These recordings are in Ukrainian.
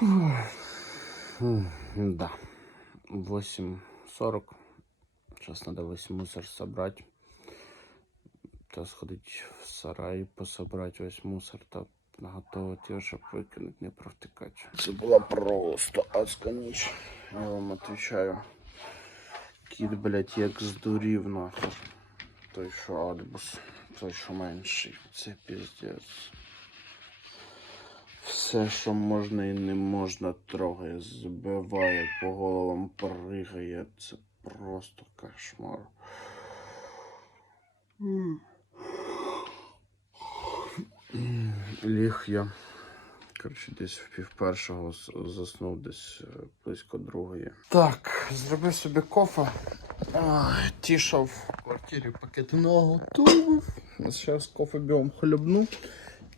Да. 8.40. Сейчас надо весь мусор собрать. Та сходить в сарай, пособрать весь мусор та наготовити його, щоб викинути, не провтикати. Це була просто адська ніч. Я вам отвечаю. Кіт, блядь, як здурів нахуй. Той, що адбус, той, що менший. Це піздець. Все, що можна і не можна, трогає, збиває, по головам пригає. Це просто кошмар. Ліг я. Коротше, десь в пів першого заснув десь е, близько другої. Так, зробив собі кофе. Ай, Тіша в квартирі пакети наготовив. Зараз кофе бігом хлебну.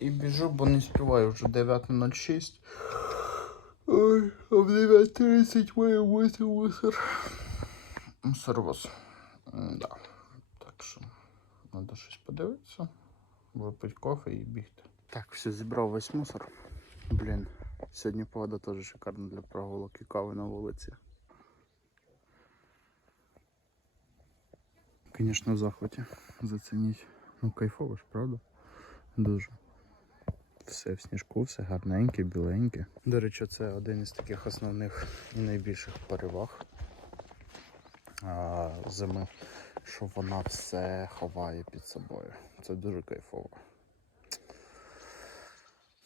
І біжу, бо не співаю вже 9.06. Ой, а в 9.30 має бути мусор. Мусорвоз. Да. Так що, треба щось подивитися, випити кофе і бігти. Так, все, зібрав весь мусор. Блін, сьогодні погода теж шикарна для прогулок і кави на вулиці. Звісно, в захваті. Зацініть. Ну, кайфово ж, правда? Дуже. Все в сніжку, все гарненьке, біленьке. До речі, це один із таких основних і найбільших переваг а, зими, що вона все ховає під собою. Це дуже кайфово.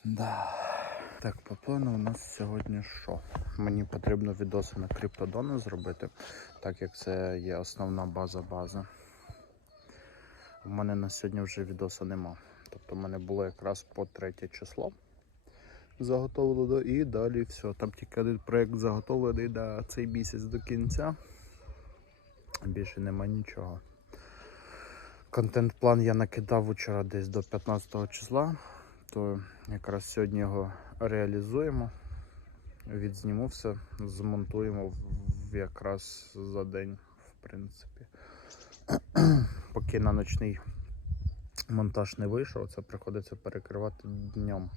Да. Так, по плану у нас сьогодні що? Мені потрібно відоси на криптодони зробити, так як це є основна база бази. У мене на сьогодні вже відоса нема. Тобто в мене було якраз по третє число заготовлено і далі все. Там тільки один проєкт заготовлений на цей місяць до кінця. Більше нема нічого. Контент-план я накидав вчора десь до 15 числа, то якраз сьогодні його реалізуємо. Відзніму все, змонтуємо якраз за день, в принципі. Поки на ночний монтаж не вийшов, це приходиться перекривати днем.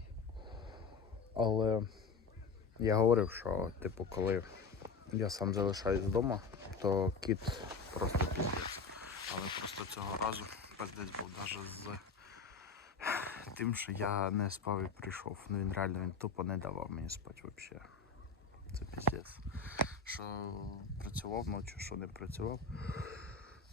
Але я говорив, що типу, коли я сам залишаюсь вдома, то кіт просто піздець. Але просто цього разу пиздець був навіть з тим, що я не спав і прийшов. Ну він реально він тупо не давав мені спати взагалі. Це піздець. Що працював ночі, що не працював.